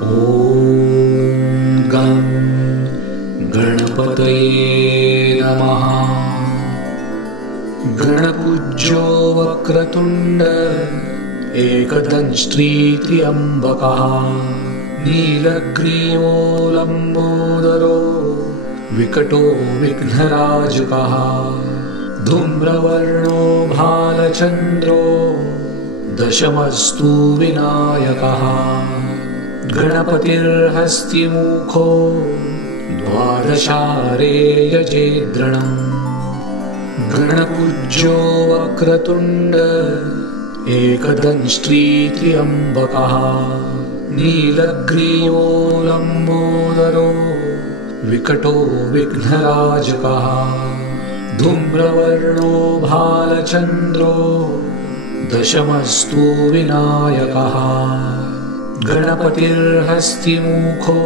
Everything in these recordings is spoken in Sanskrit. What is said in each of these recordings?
ॐ गं गणपतये नमः। गणपूज्यो वक्रतुण्ड एकदंष्ट्रीत्र्यम्बकः नीलग्रीवो लम्बोदरो विकटो विघ्नराजकः धूम्रवर्णो भालचन्द्रो दशमस्तु विनायकः गणपतिर्हस्तिमुखो द्वादशारे यजेद्रणम् गणपूज्यो वक्रतुण्ड एकदंष्ट्रीत्र्यम्बकः नीलग्रीवो लम्बोदरो विकटो विघ्नराजकः धूम्रवर्णो भालचन्द्रो दशमस्तु विनायकः गणपतिर्हस्तिमुखो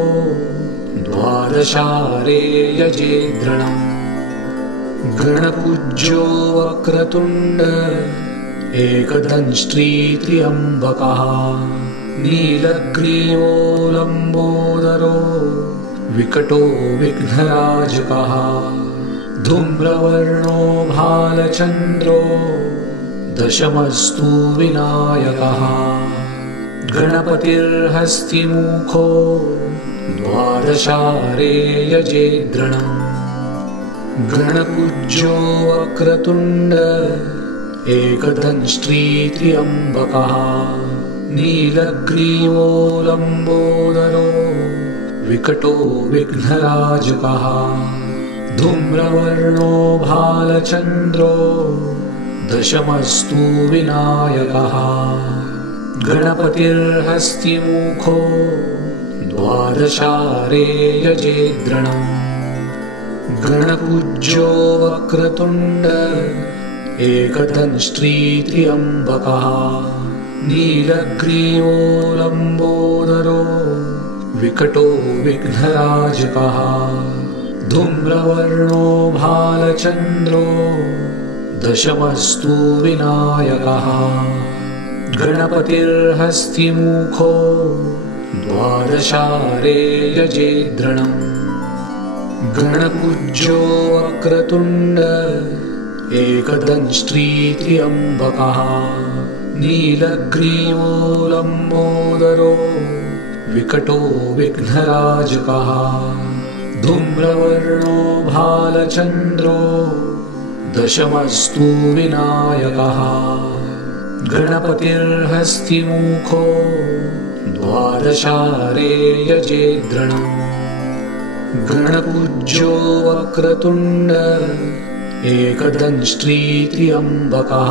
द्वादशारे यजेद्रणम् गणपूज्यो वक्रतुण्ड एकदंष्ट्रीत्र्यम्बकः नीलग्रीवो लम्बोदरो विकटो विघ्नराजकः धूम्रवर्णो भालचन्द्रो दशमस्तु विनायकः गणपतिर्हस्तिमुखो द्वादशारे यजेद्रणम् गणपूज्यो वक्रतुण्ड एकदंष्ट्रीत्र्यम्बकः नीलग्रीवो लम्बोदरो विकटो विघ्नराजकः धूम्रवर्णो भालचन्द्रो दशमस्तु विनायकः गणपतिर्हस्तिमुखो द्वादशारे यजेद्रणम् गणपूज्यो वक्रतुण्ड एकदंष्ट्रीत्र्यम्बकः नीलग्रीवो लम्बोदरो विकटो विघ्नराजकः धूम्रवर्णो भालचन्द्रो दशमस्तु विनायकः गणपतिर्हस्तिमुखो द्वादशारे यजेद्रणम् गणपूज्यो वक्रतुण्ड एकदंष्ट्रीत्र्यम्बकः नीलग्रीवो लम्बोदरो विकटो विघ्नराजकः धूम्रवर्णो भालचन्द्रो दशमस्तु विनायकः गणपतिर्हस्तिमुखो द्वादशारे यजेद्रणम् गणपूज्यो वक्रतुण्ड एकदंष्ट्रीत्र्यम्बकः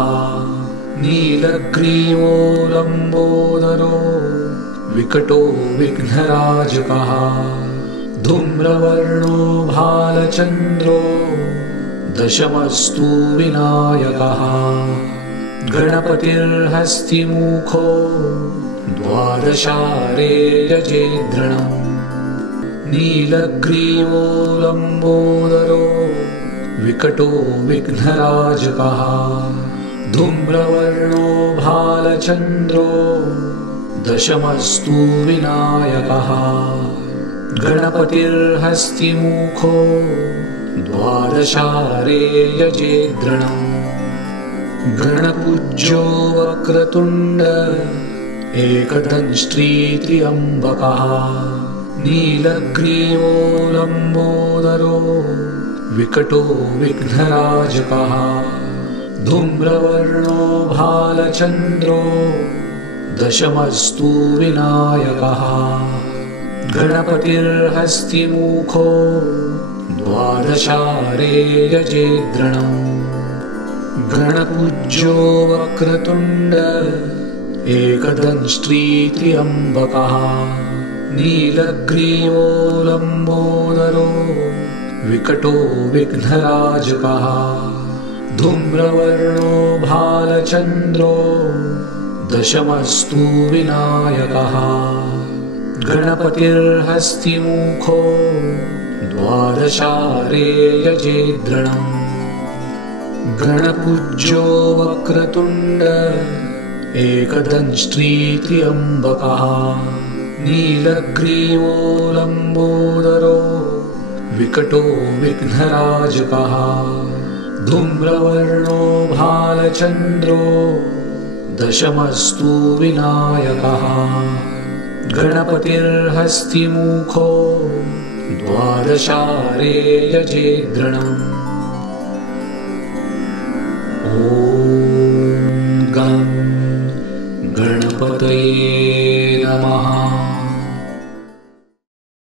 नीलग्रीवो लम्बोदरो विकटो विघ्नराजकः धूम्रवर्णो भालचन्द्रो दशमस्तु विनायकः गणपतिर्हस्तिमुखो द्वादशारे यजेद्रणम् नीलग्रीवो लम्बोदरो विकटो विघ्नराजकः धूम्रवर्णो भालचन्द्रो दशमस्तु विनायकः गणपतिर्हस्तिमुखो द्वादशारे यजेद्रणम् गणपूज्यो वक्रतुण्ड एकदंष्ट्रीत्र्यम्बकः नीलग्रीवो लम्बोदरो विकटो विघ्नराजकः धूम्रवर्णो भालचन्द्रो दशमस्तु विनायकः गणपतिर्हस्तिमुखो द्वादशारे यजेद्रणम् गणपूज्यो वक्रतुण्ड एकदंष्ट्रीत्र्यम्बकः नीलग्रीवो लम्बोदरो विकटो विघ्नराजकः धूम्रवर्णो भालचन्द्रो दशमस्तु विनायकः गणपतिर्हस्तिमुखो द्वादशारे यजेद्रणम् गणपूज्यो वक्रतुण्ड एकदंष्ट्रीत्र्यम्बकः नीलग्रीवो लम्बोदरो विकटो विघ्नराजकः धूम्रवर्णो भालचन्द्रो दशमस्तु विनायकः गणपतिर्हस्तिमुखो द्वादशारे यजेद्रणम्।